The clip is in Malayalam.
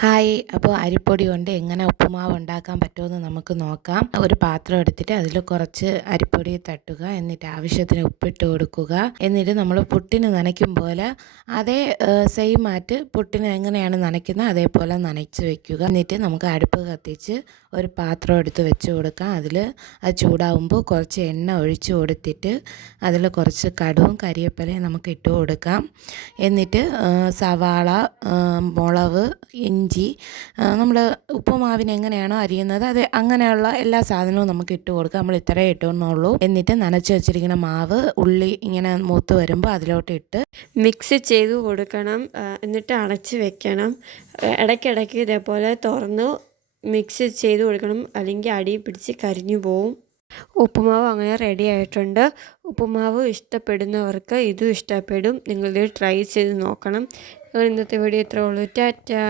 ഹായ്. അപ്പോൾ അരിപ്പൊടി കൊണ്ട് എങ്ങനെ ഉപ്പുമാവ് ഉണ്ടാക്കാൻ പറ്റുമെന്ന് നമുക്ക് നോക്കാം. ഒരു പാത്രം എടുത്തിട്ട് അതിൽ കുറച്ച് അരിപ്പൊടി തട്ടുക, എന്നിട്ട് ആവശ്യത്തിന് ഉപ്പിട്ട് കൊടുക്കുക. എന്നിട്ട് നമ്മൾ പുട്ടിന് നനയ്ക്കും പോലെ അതേ സെയിം ആയിട്ട് പുട്ടിന് എങ്ങനെയാണ് നനയ്ക്കുന്നത് അതേപോലെ നനച്ച് വയ്ക്കുക. എന്നിട്ട് നമുക്ക് അടുപ്പ് കത്തിച്ച് ഒരു പാത്രം എടുത്ത് വെച്ച് കൊടുക്കാം. അതിൽ അത് ചൂടാവുമ്പോൾ കുറച്ച് എണ്ണ ഒഴിച്ച് കൊടുത്തിട്ട് അതിൽ കുറച്ച് കടുവും കരിവേപ്പിലയും നമുക്ക് ഇട്ട് കൊടുക്കാം. എന്നിട്ട് സവാള, മുളക്, ഇഞ്ചി, നമ്മൾ ഉപ്പുമാവിന് എങ്ങനെയാണോ അരിയുന്നത് അത് അങ്ങനെയുള്ള എല്ലാ സാധനവും നമുക്ക് ഇട്ട് കൊടുക്കാം. നമ്മൾ ഇത്രയേ ഇട്ടുന്നുള്ളൂ. എന്നിട്ട് നനച്ച് വെച്ചിരിക്കുന്ന മാവ് ഉള്ളി ഇങ്ങനെ മൂത്ത് വരുമ്പോൾ അതിലോട്ട് ഇട്ട് മിക്സ് ചെയ്ത് കൊടുക്കണം. എന്നിട്ട് അടച്ച് വെക്കണം. ഇടയ്ക്കിടയ്ക്ക് ഇതേപോലെ തുറന്ന് മിക്സ് ചെയ്ത് കൊടുക്കണം, അല്ലെങ്കിൽ അടി പിടിച്ച് കരിഞ്ഞു പോവും. ഉപ്പുമാവ് അങ്ങനെ റെഡി ആയിട്ടുണ്ട്. ഉപ്പുമാവ് ഇഷ്ടപ്പെടുന്നവർക്ക് ഇതും ഇഷ്ടപ്പെടും. നിങ്ങളിത് ട്രൈ ചെയ്ത് നോക്കണം. ഇന്നത്തെ വീഡിയോ ഇത്രേ ഉള്ളൂ. ടാറ്റാ.